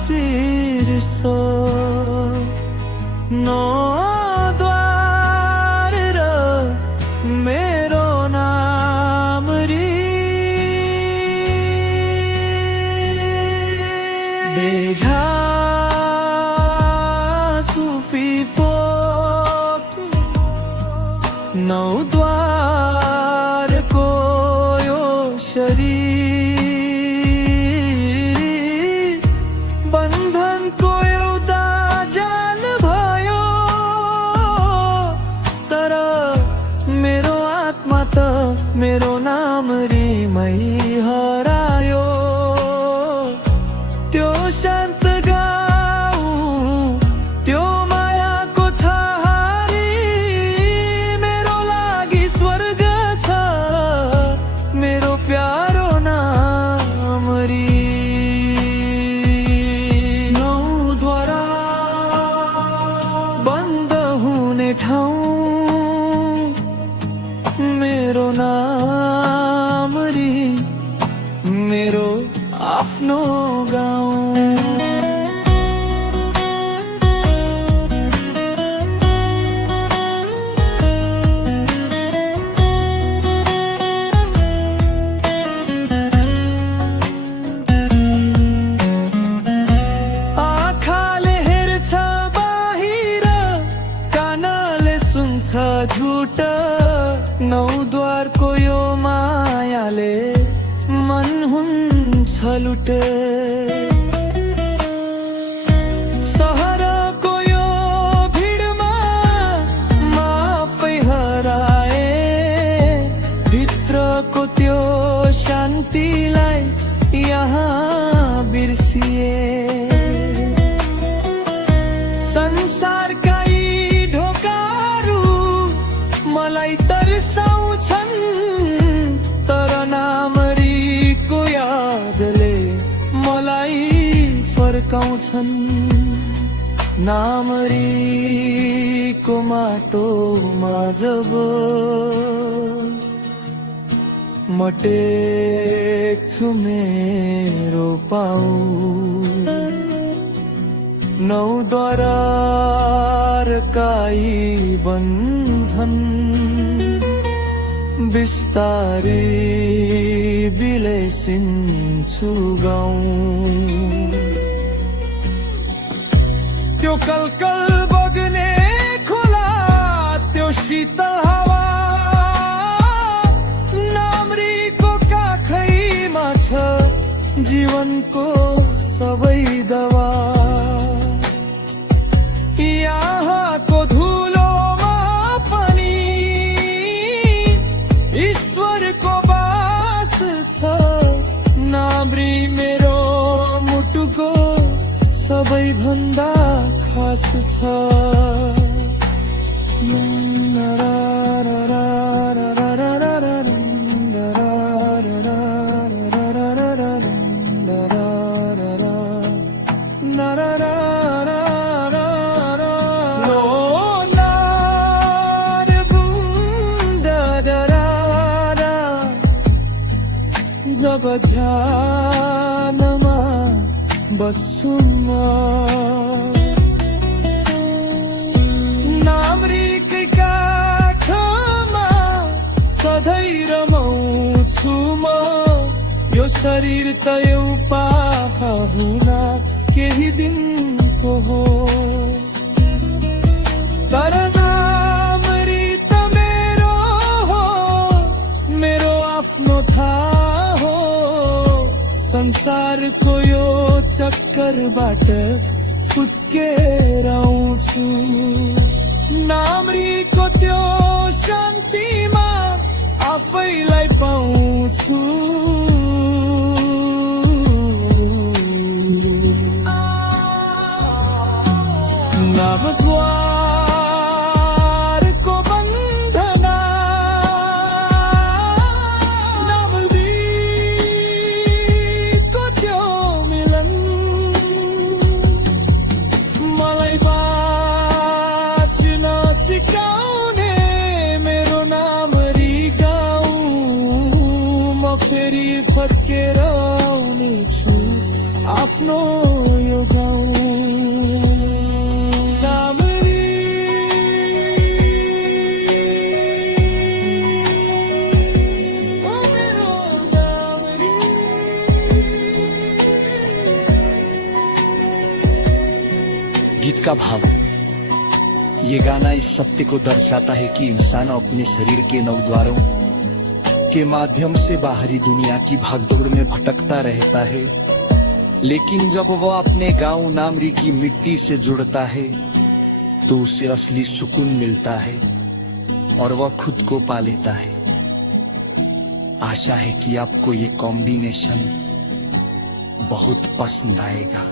शीर्षो no द्वार र मेरो नाम री बेझा सुफी फोक नौ द्वार को यो शरीर बंधन को एउटा जान भयो तर मेरो आत्मा त मेरो नाम रीमै हरायो त्यो शान्त गाउँ त्यो मायाको छहारी मेरो लागि स्वर्ग छ मेरो प्यारो नाम री नौद्वारा बन्द हुने ठाउँ मेरो नाम री मेरो आफ्नो गाउँ आँखाले हेर्छ बाहिर कानले सुन्छ झुट नौद्वारको यो मायाले मन हुन्छ लुट सहरको यो भिडमा म आफै हराए भित्रको त्यो शान्तिलाई यहाँ बिर्सिए संसारका यी ढोकाहरू मलाई तर्साउँछन् तर नामरीको यादले मलाई फर्काउँछन् नामरीको माटोमा जब म टेक्छु मेरो पाउ नौद्वारका यी बन्धन बिस्तारै बिलेसिन्छु गाउँ त्यो कलकल बग्ने खोला त्यो शीतल हावा नामरीको काखैमा छ जीवनको सबै दवा यहाँको धुलोमा पनि ईश्वरको बास छ नामरी मेरो मुटुको सबैभन्दा खास छ जब ध्यानमा बस्छु म नामरीकै काखमा सधैँ रमाउँछु म यो शरीर त एउटा हुन केही दिनको हो तर नामरी त मेरो हो मेरो आफ्नो थाहा हो संसारको यो चक्करबाट फुत्केर आउँछु नामरीको त्यो शान्तिमा आफैलाई पाउँछु नामद्वारको बन्धना नामरीको त्यो मिलन मलाई बाँच्न सिकाउने मेरो नामरी गाउँ म फेरि आफ्नो यो गाउँ नामरी ओ मेरो नामरी। गीत का भाव। ये गाना इस सत्य को दर्शाता है कि इंसान अपने शरीर के नवद्वारों के माध्यम से बाहरी दुनिया की भागदौड़ में भटकता रहता है, लेकिन जब वह अपने गांव नामरी की मिट्टी से जुड़ता है तो उसे असली सुकून मिलता है और वह खुद को पा लेता है। आशा है कि आपको ये कॉम्बिनेशन बहुत पसंद आएगा।